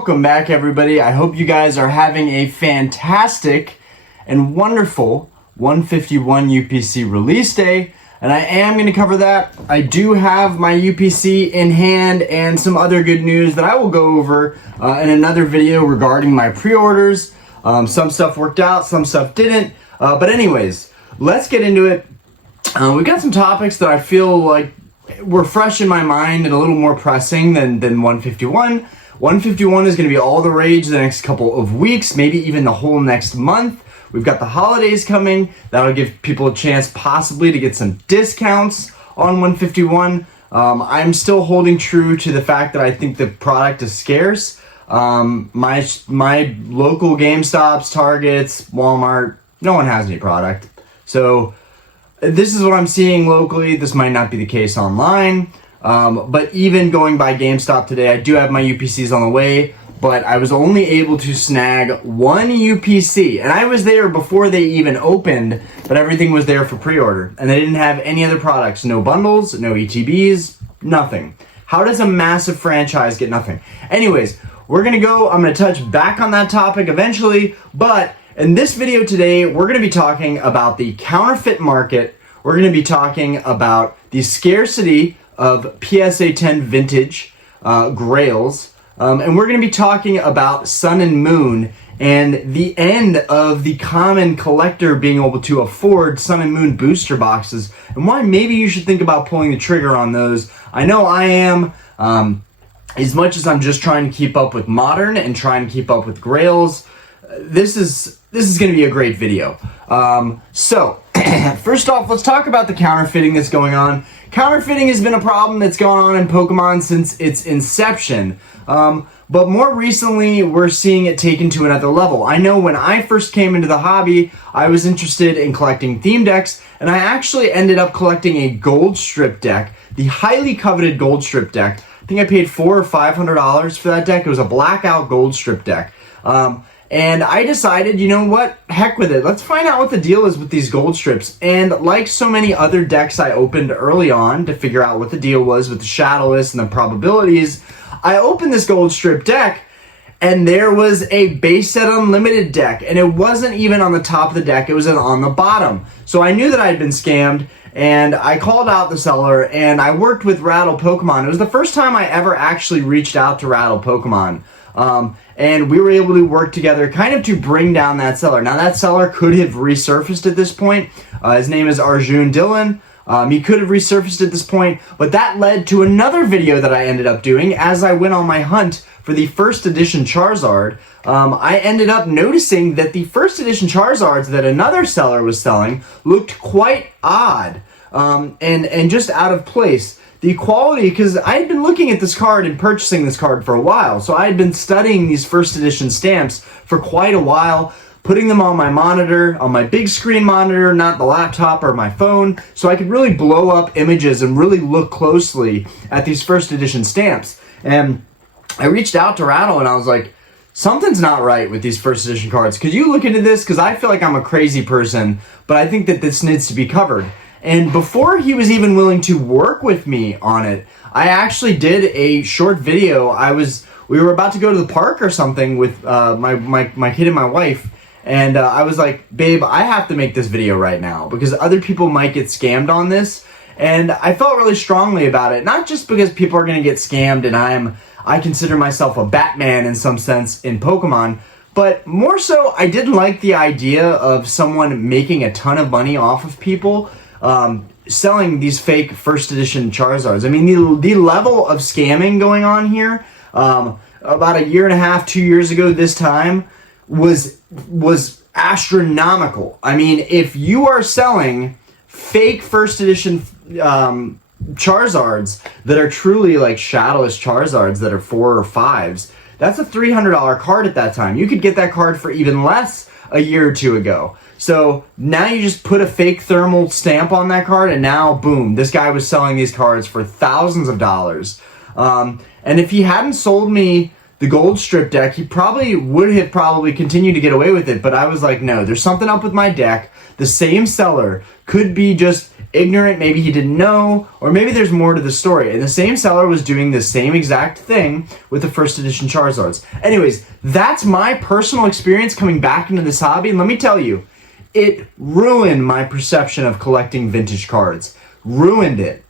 Welcome back, everybody. I hope you guys are having a fantastic and wonderful 151 UPC release day, and I am going to cover that. I do have my UPC in hand and some other good news that I will go over in another video regarding my pre-orders. Some stuff worked out, some stuff didn't, but anyways, let's get into it. We've got some topics that I feel like were fresh in my mind and a little more pressing than 151. 151 is going to be all the rage the next couple of weeks, maybe even the whole next month. We've got the holidays coming. That'll give people a chance possibly to get some discounts on 151. I'm still holding true to the fact that I think the product is scarce. My local GameStops, Targets, Walmart, no one has any product. So this is what I'm seeing locally. This might not be the case online. But even going by GameStop today, I do have my UPCs on the way, but I was only able to snag one UPC, and I was there before they even opened, but everything was there for pre-order, and they didn't have any other products, no bundles, no ETBs, nothing. How does a massive franchise get nothing? Anyways, I'm going to touch back on that topic eventually, but in this video today, we're going to be talking about the counterfeit market. We're going to be talking about the scarcity of PSA 10 vintage grails, and we're going to be talking about Sun and Moon and the end of the common collector being able to afford Sun and Moon booster boxes and why maybe you should think about pulling the trigger on those. I know I am, as much as I'm just trying to keep up with modern and trying to keep up with grails. This is going to be a great video. So first off, let's talk about the counterfeiting that's going on. Counterfeiting has been a problem that's gone on in Pokemon since its inception, but more recently we're seeing it taken to another level. I know when I first came into the hobby, I was interested in collecting theme decks, and I actually ended up collecting a gold strip deck, the highly coveted gold strip deck. I think I paid $400 or $500 for that deck. It was a blackout gold strip deck. And I decided, you know what, heck with it. Let's find out what the deal is with these gold strips. And like so many other decks I opened early on to figure out what the deal was with the Shadowless and the probabilities, I opened this gold strip deck, and there was a base set unlimited deck, and it wasn't even on the top of the deck, it was on the bottom. So I knew that I had been scammed, and I called out the seller, and I worked with Rattle Pokemon. It was the first time I ever actually reached out to Rattle Pokemon. And we were able to work together kind of to bring down that seller. Now that seller could have resurfaced at this point. His name is Arjun Dillon. He could have resurfaced at this point, but that led to another video that I ended up doing as I went on my hunt for the first edition Charizard. I ended up noticing that the first edition Charizards that another seller was selling looked quite odd, and just out of place. The quality, because I had been looking at this card and purchasing this card for a while, so I had been studying these first edition stamps for quite a while, putting them on my monitor, on my big screen monitor, not the laptop or my phone, so I could really blow up images and really look closely at these first edition stamps. And I reached out to Rattle and I was like, something's not right with these first edition cards. Could you look into this? Because I feel like I'm a crazy person, but I think that this needs to be covered. And before he was even willing to work with me on it, I actually did a short video. We were about to go to the park or something with my kid and my wife, and I was like, babe, I have to make this video right now because other people might get scammed on this. And I felt really strongly about it, not just because people are going to get scammed and I consider myself a Batman in some sense in Pokemon, but more so I didn't like the idea of someone making a ton of money off of people selling these fake first edition Charizards. I mean, the level of scamming going on here, about a year and a half, 2 years ago this time, was astronomical. I mean, if you are selling fake first edition Charizards that are truly like Shadowless Charizards that are 4 or 5s, that's a $300 card at that time. You could get that card for even less a year or two ago. So now you just put a fake thermal stamp on that card, and now, boom, this guy was selling these cards for thousands of dollars. And if he hadn't sold me the gold strip deck, he would have continued to get away with it. But I was like, no, there's something up with my deck. The same seller could be just ignorant, maybe he didn't know, or maybe there's more to the story. And the same seller was doing the same exact thing with the first edition Charizards. Anyways, that's my personal experience coming back into this hobby. And let me tell you, it ruined my perception of collecting vintage cards. Ruined it.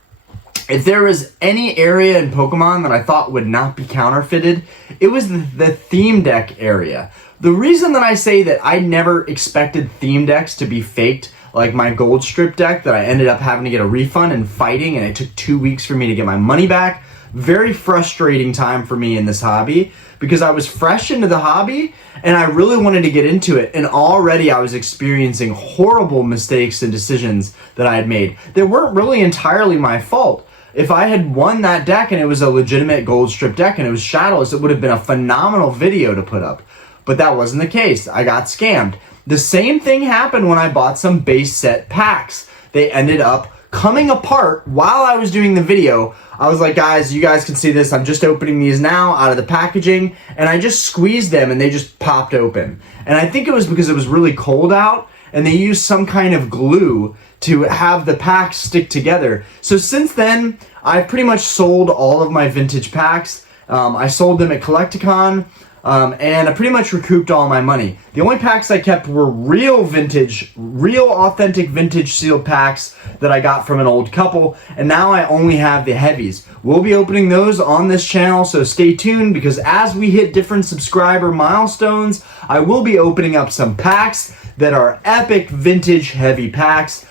If there was any area in Pokemon that I thought would not be counterfeited, it was the theme deck area. The reason that I say that I never expected theme decks to be faked, like my gold strip deck that I ended up having to get a refund and fighting, and it took 2 weeks for me to get my money back. Very frustrating time for me in this hobby because I was fresh into the hobby and I really wanted to get into it, and already I was experiencing horrible mistakes and decisions that I had made. They weren't really entirely my fault. If I had won that deck and it was a legitimate gold strip deck and it was shadowless, it would have been a phenomenal video to put up. But that wasn't the case. I got scammed. The same thing happened when I bought some base set packs. They ended up coming apart while I was doing the video. I was like, guys, you guys can see this. I'm just opening these now out of the packaging, and I just squeezed them and they just popped open. And I think it was because it was really cold out and they used some kind of glue to have the packs stick together. So since then, I've pretty much sold all of my vintage packs. I sold them at Collecticon, and I pretty much recouped all my money. The only packs I kept were real vintage, real authentic vintage sealed packs that I got from an old couple, and now I only have the heavies. We'll be opening those on this channel, so stay tuned, because as we hit different subscriber milestones, I will be opening up some packs that are epic vintage heavy packs.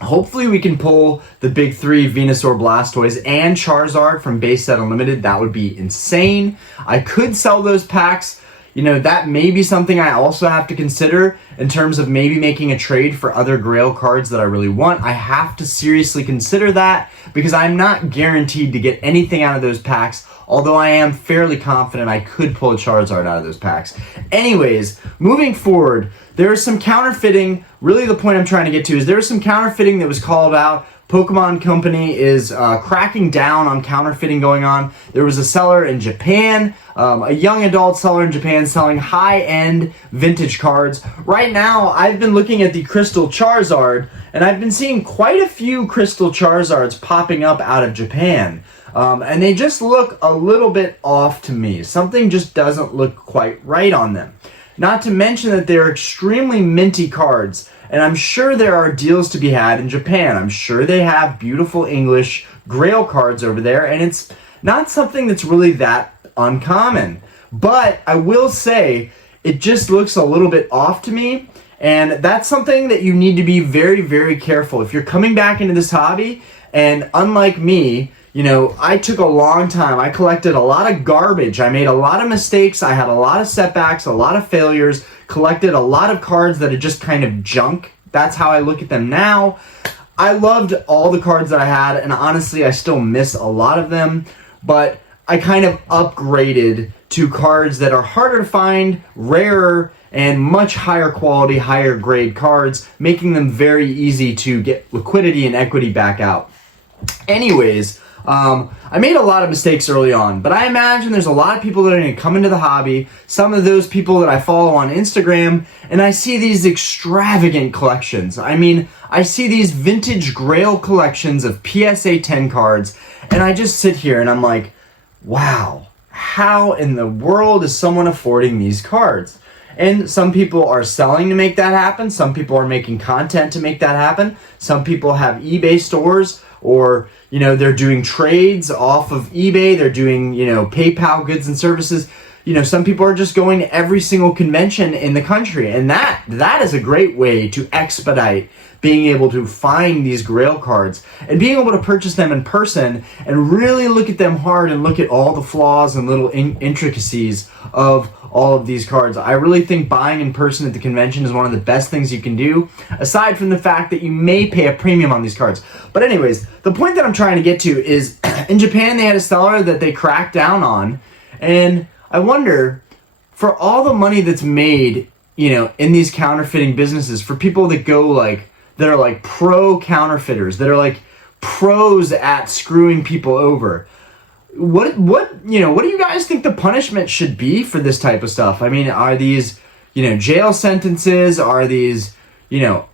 Hopefully we can pull the big three, Venusaur, Blastoise, and Charizard from Base Set Unlimited. That would be insane. I could sell those packs. You know, that may be something I also have to consider in terms of maybe making a trade for other Grail cards that I really want. I have to seriously consider that because I'm not guaranteed to get anything out of those packs, although I am fairly confident I could pull a Charizard out of those packs. Anyways, moving forward, there is some counterfeiting. Really the point I'm trying to get to is there is some counterfeiting that was called out. Pokemon Company is cracking down on counterfeiting going on. There was a seller in Japan, a young adult seller in Japan selling high-end vintage cards. Right now, I've been looking at the Crystal Charizard, and I've been seeing quite a few Crystal Charizards popping up out of Japan. And they just look a little bit off to me. Something just doesn't look quite right on them. Not to mention that they're extremely minty cards, and I'm sure there are deals to be had in Japan. I'm sure they have beautiful English Grail cards over there, and it's not something that's really that uncommon. But I will say, it just looks a little bit off to me, and that's something that you need to be very, very careful. If you're coming back into this hobby, and unlike me, you know, I took a long time. I collected a lot of garbage. I made a lot of mistakes. I had a lot of setbacks, a lot of failures, collected a lot of cards that are just kind of junk. That's how I look at them now. I loved all the cards that I had, and honestly, I still miss a lot of them, but I kind of upgraded to cards that are harder to find, rarer, and much higher quality, higher grade cards, making them very easy to get liquidity and equity back out. Anyways, I made a lot of mistakes early on, but I imagine there's a lot of people that are going to come into the hobby, some of those people that I follow on Instagram, and I see these extravagant collections. I mean, I see these vintage Grail collections of PSA 10 cards, and I just sit here and I'm like, wow, how in the world is someone affording these cards? And some people are selling to make that happen. Some people are making content to make that happen. Some people have eBay stores, or, you know, they're doing trades off of eBay. They're doing, you know, PayPal goods and services. You know, some people are just going to every single convention in the country. And that is a great way to expedite being able to find these Grail cards and being able to purchase them in person and really look at them hard and look at all the flaws and little intricacies of all of these cards. I really think buying in person at the convention is one of the best things you can do, aside from the fact that you may pay a premium on these cards. But anyways, the point that I'm trying to get to is in Japan they had a seller that they cracked down on, and I wonder, for all the money that's made, you know, in these counterfeiting businesses, for people that go like, that are like pro counterfeiters, that are like pros at screwing people over, what do you guys think the punishment should be for this type of stuff? I mean, are these, you know, jail sentences? Are these,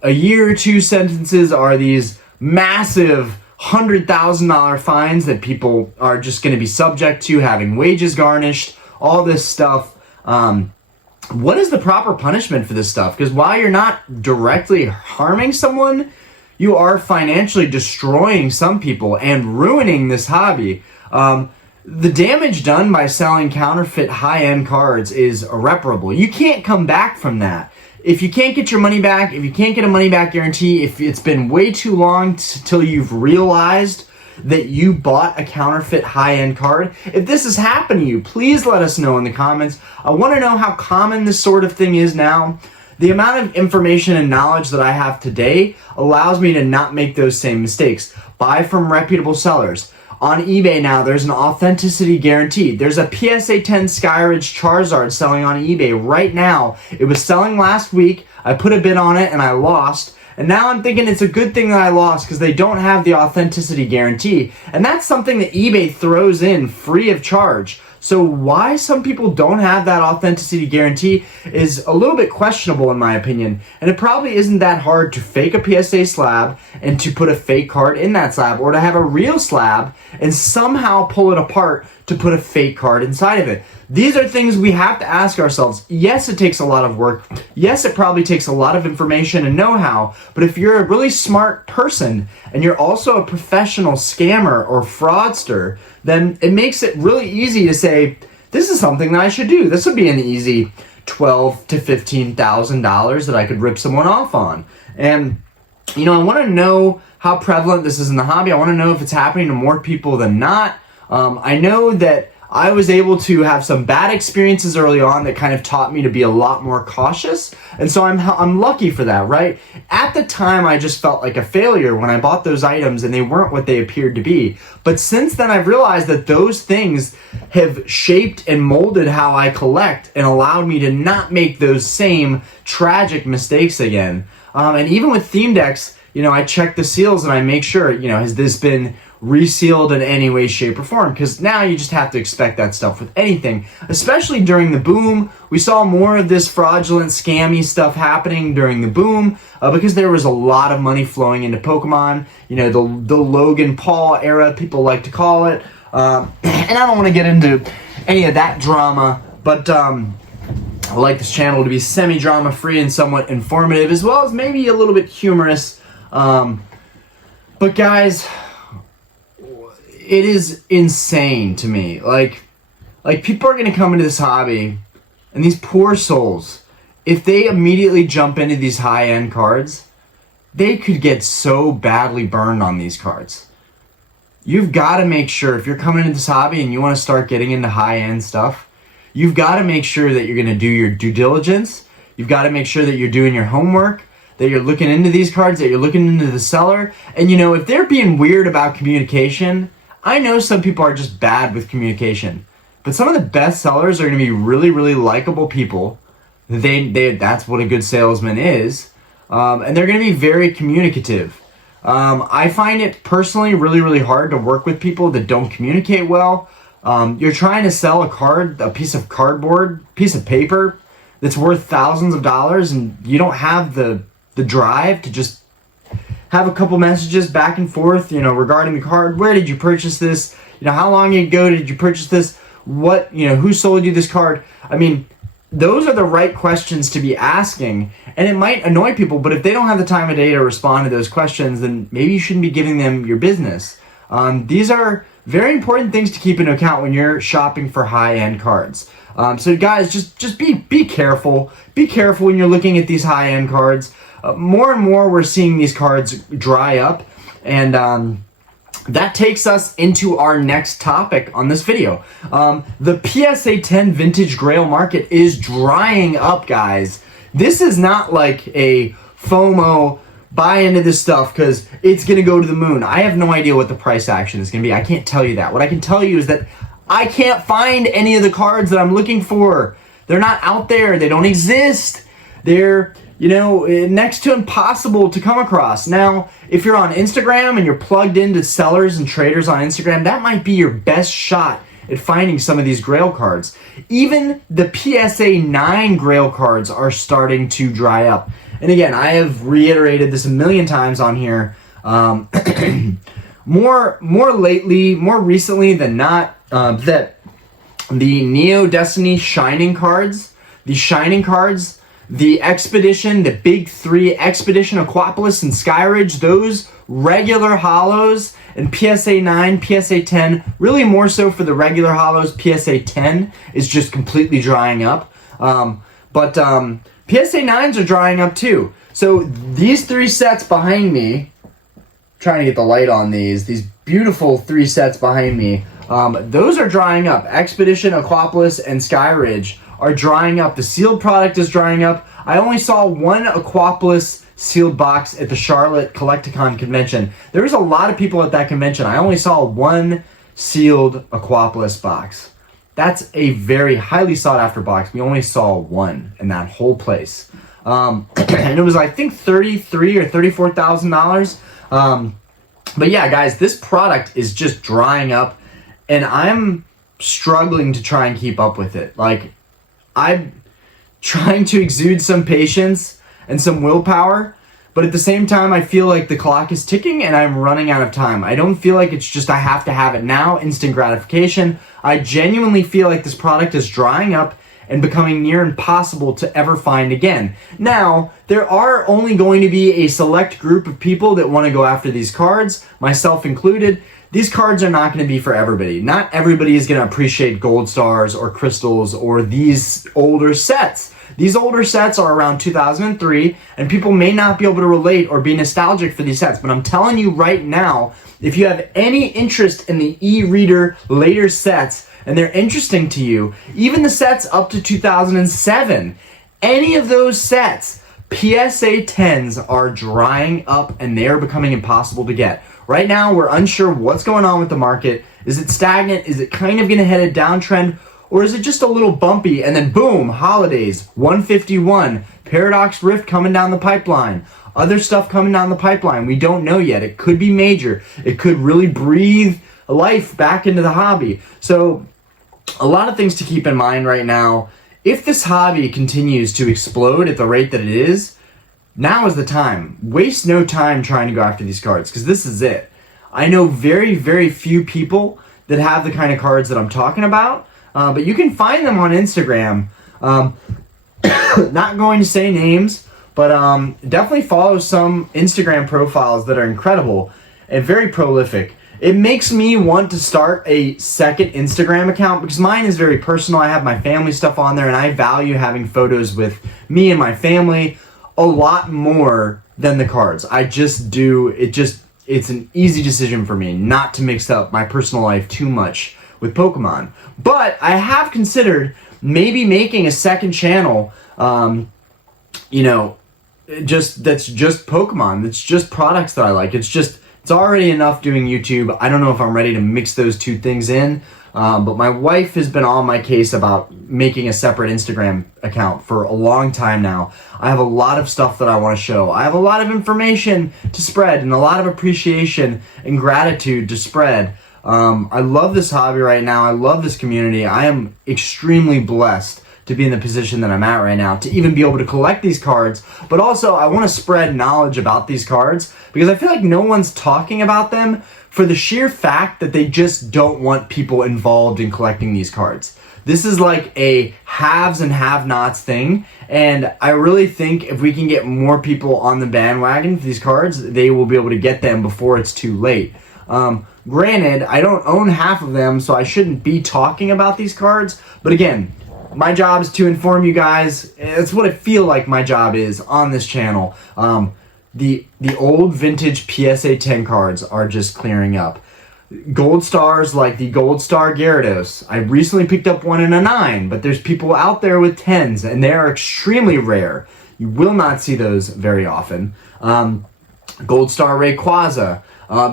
a year or two sentences are these massive $100,000 fines that people are just going to be subject to, having wages garnished, all this stuff. What is the proper punishment for this stuff? Because while you're not directly harming someone, you are financially destroying some people and ruining this hobby. The damage done by selling counterfeit high-end cards is irreparable. You can't come back from that. If you can't get your money back, if you can't get a money-back guarantee, if it's been way too long till you've realized that you bought a counterfeit high-end card, if this has happened to you, please let us know in the comments. I want to know how common this sort of thing is now. The amount of information and knowledge that I have today allows me to not make those same mistakes. Buy from reputable sellers. On eBay now, there's an authenticity guarantee. There's a PSA 10 Skyridge Charizard selling on eBay right now. It was selling last week. I put a bid on it and I lost. And now I'm thinking it's a good thing that I lost because they don't have the authenticity guarantee. And that's something that eBay throws in free of charge. So why some people don't have that authenticity guarantee is a little bit questionable in my opinion. And it probably isn't that hard to fake a PSA slab and to put a fake card in that slab, or to have a real slab and somehow pull it apart to put a fake card inside of it. These are things we have to ask ourselves. Yes, it takes a lot of work. Yes, it probably takes a lot of information and know-how. But if you're a really smart person and you're also a professional scammer or fraudster, then it makes it really easy to say, this is something that I should do. This would be an easy $12,000 to $15,000 that I could rip someone off on. And, I want to know how prevalent this is in the hobby. I want to know if it's happening to more people than not. I know that I was able to have some bad experiences early on that kind of taught me to be a lot more cautious. And so I'm lucky for that, right? At the time, I just felt like a failure when I bought those items and they weren't what they appeared to be. But since then, I've realized that those things have shaped and molded how I collect and allowed me to not make those same tragic mistakes again. And even with theme decks, I check the seals and I make sure, has this been resealed in any way, shape, or form? Because now you just have to expect that stuff with anything, especially during the boom. We saw more of this fraudulent, scammy stuff happening during the boom because there was a lot of money flowing into Pokemon. The Logan Paul era, people like to call it. And I don't want to get into any of that drama, but I like this channel to be semi-drama free and somewhat informative, as well as maybe a little bit humorous. But guys, it is insane to me. Like people are gonna come into this hobby, and these poor souls, if they immediately jump into these high-end cards, they could get so badly burned on these cards. You've got to make sure, if you're coming into this hobby and you want to start getting into high-end stuff, you've got to make sure that you're gonna do your due diligence. You've got to make sure that you're doing your homework, that you're looking into these cards, that you're looking into the seller. And if they're being weird about communication, I know some people are just bad with communication, but some of the best sellers are going to be really, really likable people. That's what a good salesman is. And they're going to be very communicative. I find it personally really, really hard to work with people that don't communicate well. You're trying to sell a piece of cardboard, piece of paper that's worth thousands of dollars, and you don't have the drive to just have a couple messages back and forth, regarding the card. Where did you purchase this? How long ago did you purchase this? What, who sold you this card? I mean, those are the right questions to be asking, and it might annoy people, but if they don't have the time of day to respond to those questions, then maybe you shouldn't be giving them your business. These are very important things to keep into account when you're shopping for high-end cards. So guys, just be careful. Be careful when you're looking at these high-end cards. More and more we're seeing these cards dry up, and that takes us into our next topic on this video. The PSA 10 vintage grail market is drying up, guys. This is not like a FOMO, buy into this stuff because it's going to go to the moon. I have no idea what the price action is going to be. I can't tell you that. What I can tell you is that I can't find any of the cards that I'm looking for. They're not out there. They don't exist. They're next to impossible to come across. Now, if you're on Instagram and you're plugged into sellers and traders on Instagram, that might be your best shot at finding some of these Grail cards. Even the PSA 9 Grail cards are starting to dry up. And again, I have reiterated this a million times on here. More recently than not, that the Neo Destiny Shining cards, the Expedition, the big three, Expedition, Aquapolis, and Skyridge, those regular hollows, and PSA 9, PSA 10, really more so for the regular hollows, PSA 10 is just completely drying up. But PSA 9s are drying up too. So these three sets behind me, trying to get the light on these beautiful three sets behind me, those are drying up. Expedition, Aquapolis, and Skyridge are drying up. The sealed product is drying up. I only saw one Aquapolis sealed box at the Charlotte Collecticon convention. There was a lot of people at that convention. I only saw one sealed Aquapolis box. That's a very highly sought after box. We only saw one in that whole place. And it was, I think, $33,000 or $34,000. But yeah, guys, this product is just drying up, and I'm struggling to try and keep up with it. Like, I'm trying to exude some patience and some willpower, but at the same time, I feel like the clock is ticking and I'm running out of time. I don't feel like it's just I have to have it now, instant gratification. I genuinely feel like this product is drying up and becoming near impossible to ever find again. Now, there are only going to be a select group of people that want to go after these cards, myself included. These cards are not going to be for everybody. Not everybody is going to appreciate gold stars or crystals or these older sets. These older sets are around 2003, and people may not be able to relate or be nostalgic for these sets. But I'm telling you right now, if you have any interest in the e-reader later sets, and they're interesting to you, even the sets up to 2007, any of those sets, PSA 10s are drying up and they are becoming impossible to get. Right now, we're unsure what's going on with the market. Is it stagnant? Is it kind of going to head a downtrend? Or is it just a little bumpy and then boom, holidays, 151, Paradox Rift coming down the pipeline, other stuff coming down the pipeline. We don't know yet. It could be major. It could really breathe life back into the hobby. So a lot of things to keep in mind right now. If this hobby continues to explode at the rate that it is, now is the time. Waste no time trying to go after these cards, because this is it. I know very, very few people that have the kind of cards that I'm talking about, but you can find them on Instagram. Not going to say names, but definitely follow some Instagram profiles that are incredible and very prolific. It makes me want to start a second Instagram account because mine is very personal. I have my family stuff on there, and I value having photos with me and my family a lot more than the cards. I just do. It's an easy decision for me not to mix up my personal life too much with Pokemon. But I have considered maybe making a second channel, that's just Pokemon. That's just products that I like. It's already enough doing YouTube. I don't know if I'm ready to mix those two things in, but my wife has been on my case about making a separate Instagram account for a long time now. I have a lot of stuff that I want to show. I have a lot of information to spread and a lot of appreciation and gratitude to spread. I love this hobby right now. I love this community. I am extremely blessed to be in the position that I'm at right now, to even be able to collect these cards. But also, I want to spread knowledge about these cards because I feel like no one's talking about them for the sheer fact that they just don't want people involved in collecting these cards. This is like a haves and have-nots thing, and I really think if we can get more people on the bandwagon for these cards, they will be able to get them before it's too late. Granted, I don't own half of them, so I shouldn't be talking about these cards, but again, my job is to inform you guys. It's what I feel like my job is on this channel. The old vintage PSA 10 cards are just clearing up. Gold stars like the Gold Star Gyarados. I recently picked up one in a 9, but there's people out there with 10s, and they are extremely rare. You will not see those very often. Gold Star Rayquaza.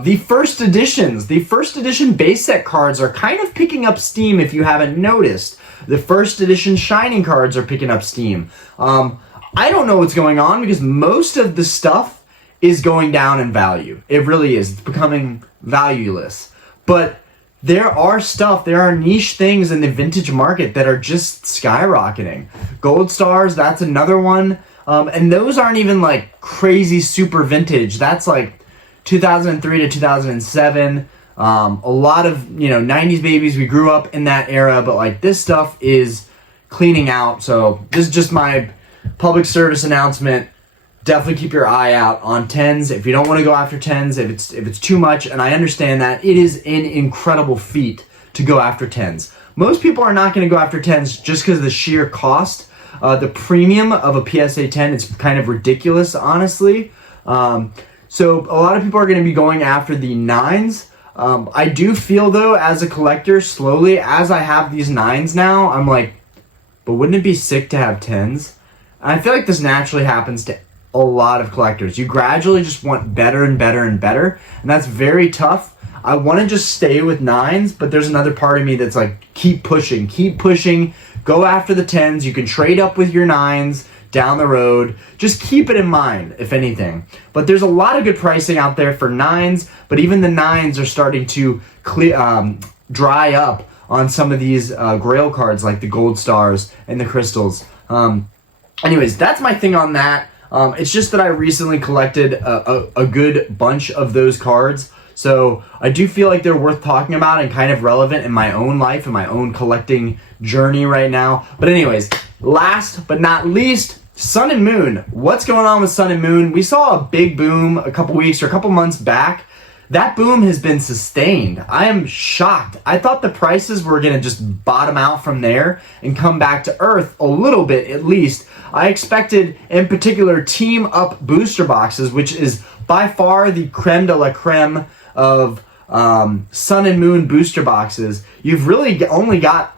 The first edition base set cards are kind of picking up steam if you haven't noticed. The first edition Shining cards are picking up steam. I don't know what's going on because most of the stuff is going down in value. It really is. It's becoming valueless. But there are niche things in the vintage market that are just skyrocketing. Gold stars, that's another one. And those aren't even like crazy super vintage. That's like 2003 to 2007. A lot of, 90s babies, we grew up in that era, but like this stuff is cleaning out. So this is just my public service announcement. Definitely keep your eye out on 10s. If you don't want to go after 10s, if it's too much, and I understand that, it is an incredible feat to go after 10s. Most people are not going to go after 10s just because of the sheer cost. The premium of a PSA 10 is kind of ridiculous, honestly. So a lot of people are going to be going after the 9s. I do feel, though, as a collector, slowly, as I have these 9s now, I'm like, but wouldn't it be sick to have 10s? And I feel like this naturally happens to a lot of collectors. You gradually just want better and better and better, and that's very tough. I want to just stay with 9s, but there's another part of me that's like, keep pushing, go after the 10s. You can trade up with your 9s down the road. Just keep it in mind, if anything. But there's a lot of good pricing out there for 9s, but even the 9s are starting to dry up on some of these grail cards like the gold stars and the crystals. Anyways, that's my thing on that. It's just that I recently collected a good bunch of those cards, so I do feel like they're worth talking about and kind of relevant in my own life and my own collecting journey right now. But anyways, last but not least, Sun and Moon. What's going on with Sun and Moon? We saw a big boom a couple weeks or a couple months back. That boom has been sustained. I am shocked. I thought the prices were going to just bottom out from there and come back to earth a little bit at least. I expected, in particular, team up booster boxes, which is by far the creme de la creme of Sun and Moon booster boxes. You've really only got,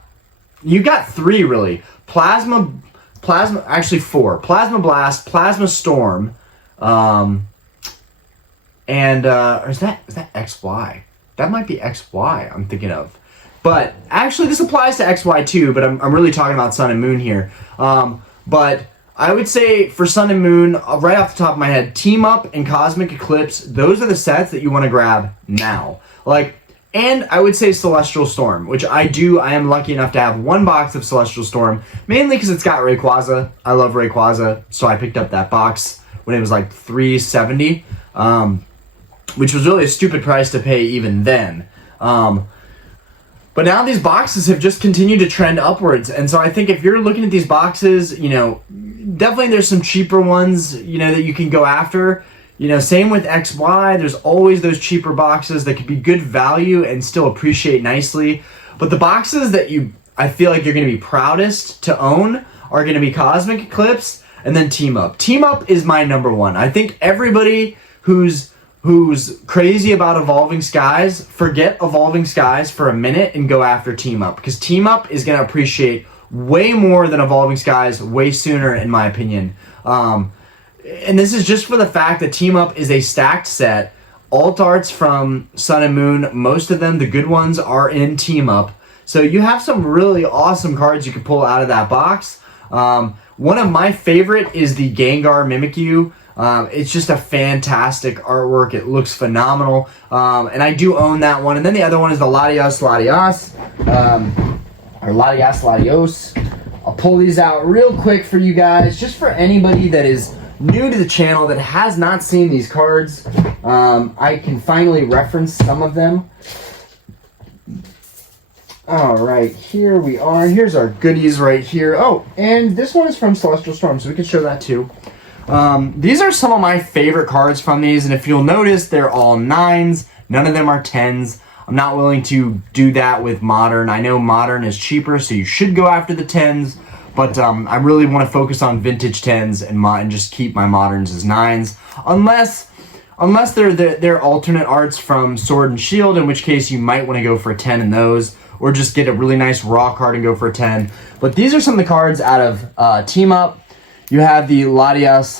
you got 3 really. Actually 4. Plasma Blast, Plasma Storm, and or is that XY? That might be XY I'm thinking of. But actually this applies to XY too, but I'm really talking about Sun and Moon here. But I would say for Sun and Moon, right off the top of my head, Team Up and Cosmic Eclipse, those are the sets that you want to grab now. And I would say Celestial Storm, which I am lucky enough to have 1 box of Celestial Storm, mainly because it's got Rayquaza. I love Rayquaza, so I picked up that box when it was like $370, which was really a stupid price to pay even then. But now these boxes have just continued to trend upwards, and so I think if you're looking at these boxes, definitely there's some cheaper ones, that you can go after. Same with XY, there's always those cheaper boxes that could be good value and still appreciate nicely. But the boxes that I feel like you're going to be proudest to own are going to be Cosmic Eclipse and then Team Up. Team Up is my number 1. I think everybody who's crazy about Evolving Skies, forget Evolving Skies for a minute and go after Team Up, because Team Up is going to appreciate way more than Evolving Skies way sooner, in my opinion. And this is just for the fact that Team Up is a stacked set. Alt arts from Sun and Moon, most of them, the good ones, are in Team Up. So you have some really awesome cards you can pull out of that box. One of my favorite is the Gengar Mimikyu. It's just a fantastic artwork. It looks phenomenal. And I do own that one. And then the other one is the Latios. Or Latios. I'll pull these out real quick for you guys, just for anybody that is new to the channel that has not seen these cards. I can finally reference some of them. Alright, here we are. Here's our goodies right here. Oh, and this one is from Celestial Storm, so we can show that too. These are some of my favorite cards from these, and if you'll notice, they're all 9s. None of them are 10s. I'm not willing to do that with Modern. I know Modern is cheaper, so you should go after the 10s, but I really want to focus on vintage 10s and just keep my Moderns as 9s. Unless they're alternate arts from Sword and Shield, in which case you might want to go for a 10 in those, or just get a really nice raw card and go for a 10. But these are some of the cards out of Team Up. You have the Latios,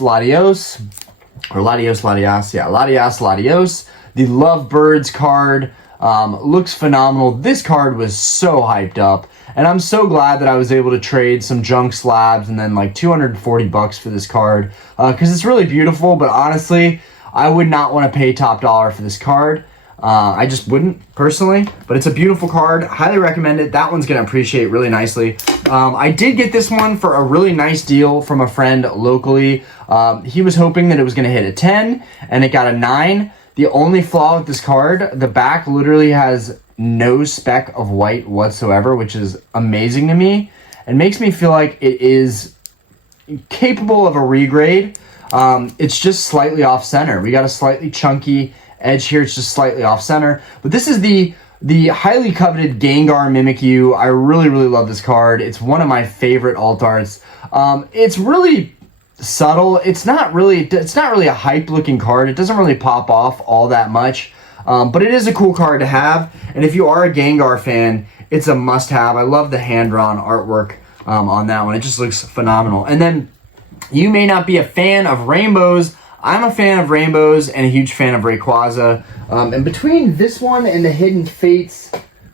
the Lovebirds card. Looks phenomenal. This card was so hyped up, and I'm so glad that I was able to trade some junk slabs and then like $240 for this card, because it's really beautiful, but honestly, I would not want to pay top dollar for this card. I just wouldn't personally, but it's a beautiful card. Highly recommend it. That one's gonna appreciate really nicely. I did get this one for a really nice deal from a friend locally. He was hoping that it was gonna hit a 10 and it got a 9. The only flaw with this card, the back literally has no speck of white whatsoever, which is amazing to me and makes me feel like it is capable of a regrade. It's just slightly off center. We got a slightly chunky edge here. It's just slightly off center, but this is the highly coveted Gengar Mimikyu. I really love this card. It's one of my favorite alt arts. It's really subtle. It's not really a hype looking card. It doesn't really pop off all that much, but it is a cool card to have. And if you are a Gengar fan, it's a must have. I love the hand drawn artwork on that one. It just looks phenomenal. And then you may not be a fan of rainbows. I'm a fan of rainbows and a huge fan of Rayquaza. And between this one and the Hidden Fates,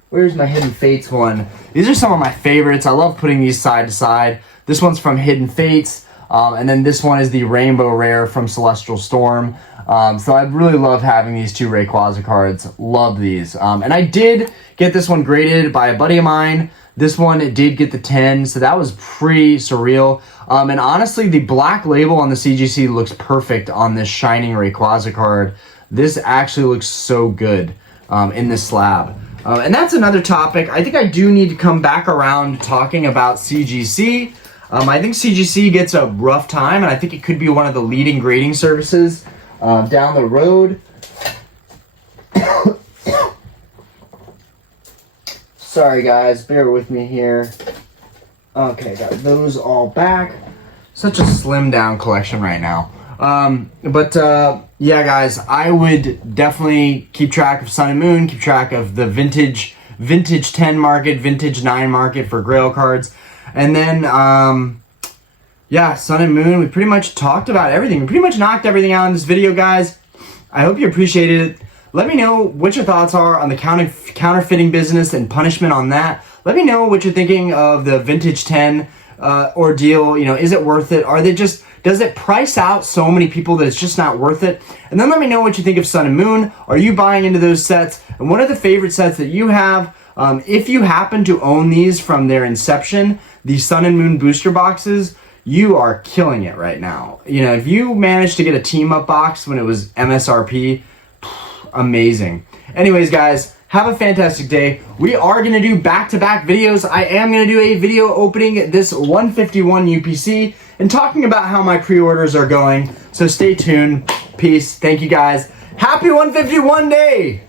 where's my Hidden Fates one? These are some of my favorites. I love putting these side to side. This one's from Hidden Fates, and then this one is the Rainbow Rare from Celestial Storm. So I really love having these two Rayquaza cards. Love these. And I did get this one graded by a buddy of mine. This one, it did get the 10, so that was pretty surreal. And honestly, the black label on the CGC looks perfect on this Shining Rayquaza card. This actually looks so good in this slab. And that's another topic. I think I do need to come back around talking about CGC. I think CGC gets a rough time, and I think it could be one of the leading grading services down the road. Sorry guys, bear with me here. Okay, got those all back. Such a slim down collection right now. Yeah guys, I would definitely keep track of Sun and Moon, keep track of the vintage 10 market, vintage 9 market for Grail cards. And then, yeah, Sun and Moon, we pretty much talked about everything. We pretty much knocked everything out in this video, guys. I hope you appreciated it. Let me know what your thoughts are on the counterfeiting business and punishment on that. Let me know what you're thinking of the vintage 10 ordeal. You know, is it worth it? Does it price out so many people that it's just not worth it? And then let me know what you think of Sun and Moon. Are you buying into those sets? And what are the favorite sets that you have? If you happen to own these from their inception, the Sun and Moon booster boxes, you are killing it right now. You know, if you managed to get a team up box when it was MSRP, amazing. Anyways, guys, have a fantastic day. We are going to do back-to-back videos. I am going to do a video opening this 151 UPC and talking about how my pre-orders are going. So stay tuned. Peace. Thank you, guys. Happy 151 day!